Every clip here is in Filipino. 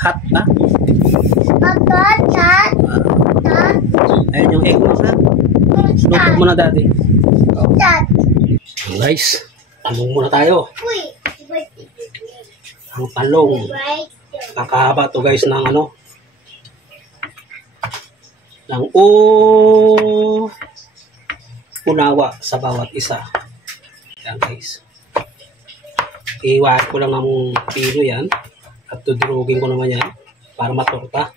Hot ba? Hot. Ayun yung egg mo ha. Luto muna dati. Hot. Guys, talong muna tayo. Uy. Ang talong. Nakahaba to guys ng ano. Ng unawa sa bawat isa. Yan guys. Iiwain ko lang ng pino yan. At tudurugin ko naman yan para matorta.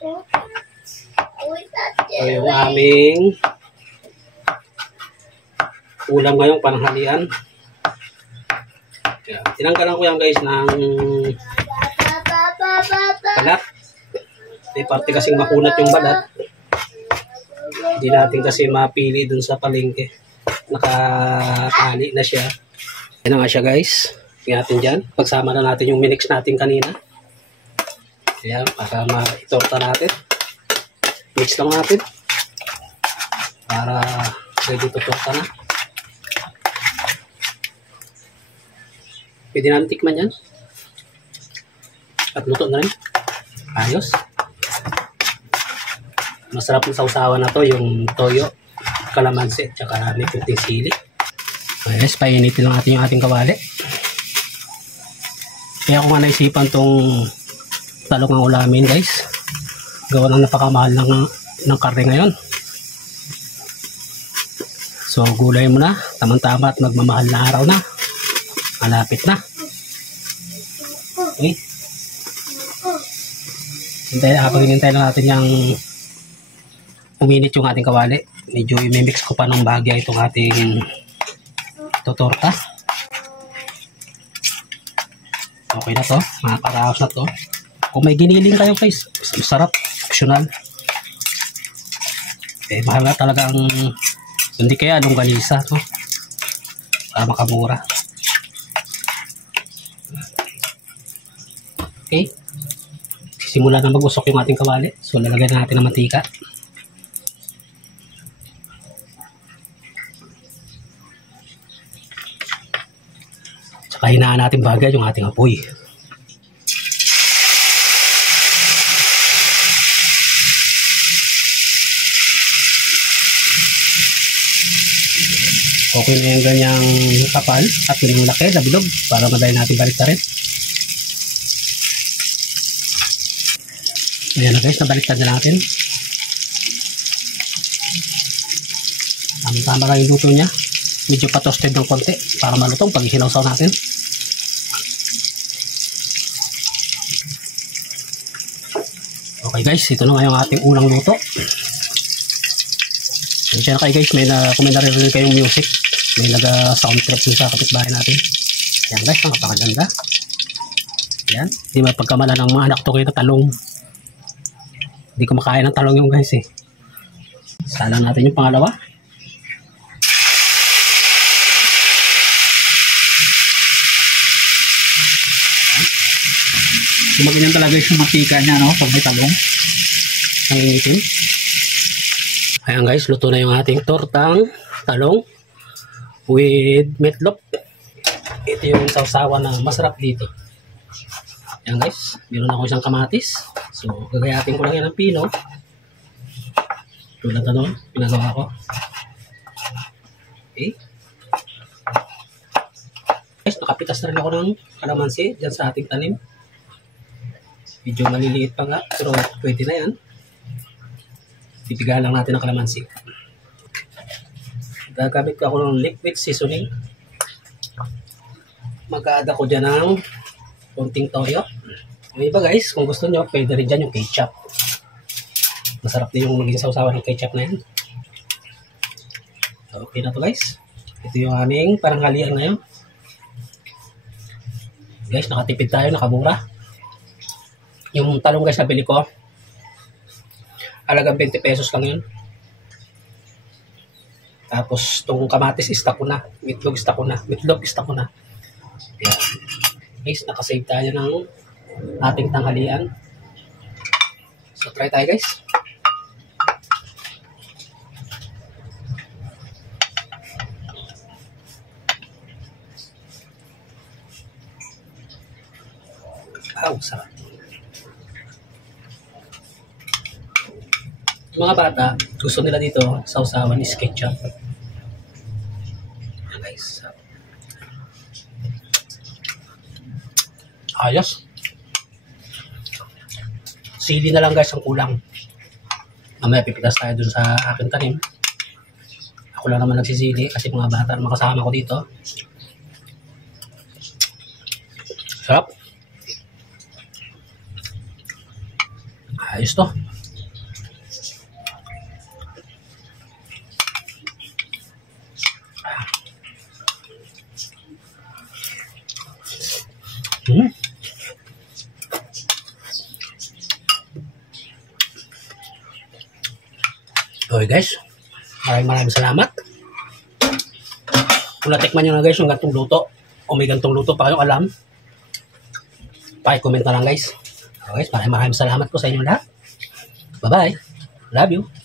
So yung aming ulam ngayong pananghalian. Tinanggalan ko yan guys ng balat. May parte kasing makunat yung balat. Hindi natin kasi mapili dun sa palengke. Nakakali na siya. Yan na nga siya guys. Tingnan natin dyan. Pagsama na natin yung minix natin kanina. Ayan, para ma-itorta natin. Mix lang natin. Para ready to torta na. Pwede natin tikman yan. At luto na rin. Ayos. Masarap yung sausawan na to, yung toyo, kalamansi, at saka may kunting sili. Ayos, painitin lang natin yung ating kawali. Kaya ko nga naisipan tong talong ang ulamin guys. Gawa lang napakamahal ng karne ngayon. So gulay mo na, tamang-tama at magmamahal na araw na. Malapit na. Okay. Hinintay lang natin yung uminit yung ating kawali. Medyo i-mix ko pa ng bahagya itong ating totorta. Okay na to, makakaraos na to. Kung may giniling kayo guys, masarap, optional. Mahal na talaga ang, hindi kaya longganisa to. Para makamura. Okay. Simula na mag-usok yung ating kawali. So lalagyan natin ng mantika. Tsaka hinaan natin bagay yung ating apoy. Okay na yung ganyang kapal at yung laki na bilog para madali natin balik na rin. Ayan na guys, nabaliktad na natin. Tama lang yung luto niya. Medyo pa-toasted ng konti para malutong pag hinawsaw natin. Okay guys, ito na nga yung ating unang luto. Diyan na kayo guys, kung may naririnig kayong music, may nag-soundtrack sa kapitbahay natin. Yan guys, napakaganda. Yan, hindi mapagkamala ng mga anak to kayo na talong. Hindi ko makain ng talong yung guys eh. Salang natin yung pangalawa. Gumaganyan talaga yung mantika niya, no? Pag may talong. Nangingitin. Ayan guys, luto na yung ating tortang talong with meatloaf. Ito yung sausawan na masarap dito. Ayan guys, meron ako isang kamatis. So, gagayatin ko lang yan ng pino. Tulad ano, pinagawa ko. Okay. Guys, nakapitas na rin ako ng kalamansi dyan sa ating tanim. Medyo maliliit pa nga, pero pwede na yan. Pipigahan lang natin ang kalamansi. Gagamit ko ako ng liquid seasoning. Mag-add ako dyan ng konting toyo. Yung iba guys, kung gusto nyo, pwede rin dyan yung ketchup. Masarap din yung maging sausawan ng ketchup na yan. So, okay na to guys. Ito yung aming paranghalian ngayon. Guys, nakatipid tayo, nakamura. Yung talong guys na bili ko, halagang 20 pesos lang yun. Tapos, itong kamatis, stock ko na. Meatloaf, stock ko na. Meatloaf, stock ko na. Yan. Guys, nakasave tayo ng ating tanghalian. So, try tayo guys. Sarap. Mga bata, gusto nila dito, sausawan is ketchup. Ayan guys. Ayos. Sili na lang guys ang kulang. Mamaya pipitas tayo dun sa aking tanim. Ako lang naman nagsisili kasi mga bata naman kasama ko dito. Sarap. Ayos to. Okay guys, maraming salamat. Kung natikman nyo na guys yung gantong luto o may gantong luto pa kayong alam, pakicomment na lang guys. Okay guys, maraming salamat po sa inyo lahat. Bye bye. Love you.